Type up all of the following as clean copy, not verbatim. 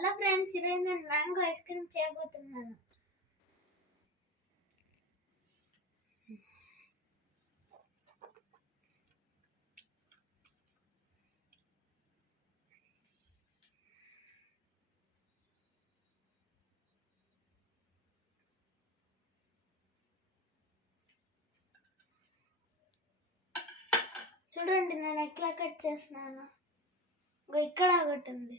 Hello friends, ఈరోజు నేను mango ice cream చేయబోతున్నాను. చూడండి నేను ఎట్లా కట్ చేస్తున్నాను. ఇక్కడ ఒకటి ఉంది.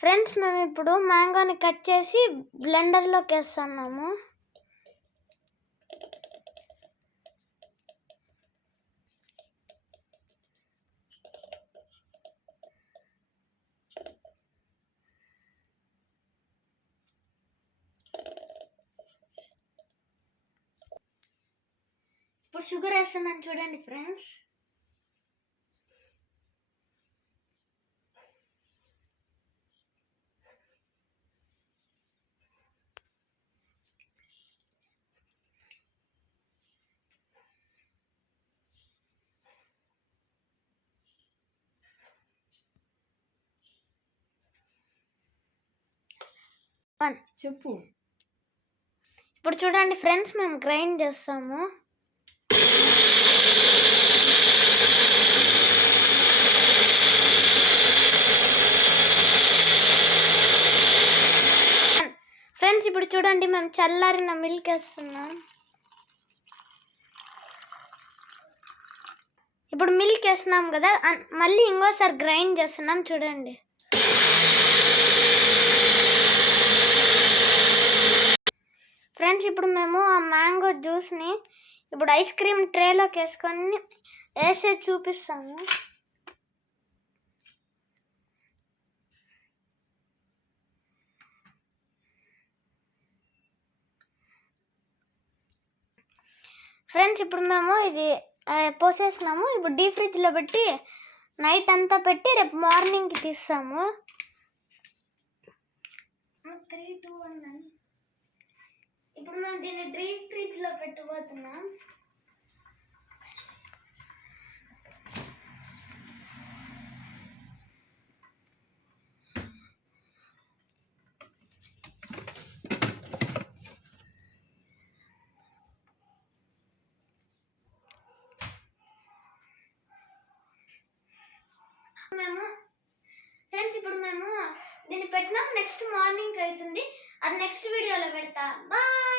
ఫ్రెండ్స్, మేము ఇప్పుడు మ్యాంగోని కట్ చేసి బ్లెండర్లోకి వేస్తున్నాము. ఇప్పుడు షుగర్ వేస్తున్నాను చూడండి ఫ్రెండ్స్. చెప్పు. ఇప్పుడు చూడండి ఫ్రెండ్స్, మేము గ్రైండ్ చేస్తాము. ఫ్రెండ్స్, ఇప్పుడు చూడండి మేము చల్లారిన మిల్క్ వేస్తున్నాం. ఇప్పుడు మిల్క్ వేస్తున్నాం కదా, మళ్ళీ ఇంకోసారి గ్రైండ్ చేస్తున్నాం చూడండి. ఫ్రెండ్స్, ఇప్పుడు మేము ఆ మ్యాంగో జ్యూస్ని ఇప్పుడు ఐస్ క్రీమ్ ట్రేలోకి వేసుకొని వేసే చూపిస్తాము. ఫ్రెండ్స్, ఇప్పుడు మేము ఇది పోసేసినాము. ఇప్పుడు డీప్ ఫ్రిడ్జ్లో పెట్టి నైట్ అంతా పెట్టి రేపు మార్నింగ్కి తీస్తాము. 3, 2, 1 ఇప్పుడు మేము దీన్ని డీప్ ఫ్రిడ్జ్లో పెట్టబోతున్నాం. ఇప్పుడు మేము దీన్ని పెట్టినాం. నెక్స్ట్ మార్నింగ్ అవుతుంది. అది నెక్స్ట్ వీడియోలో పెడతా. బాయ్.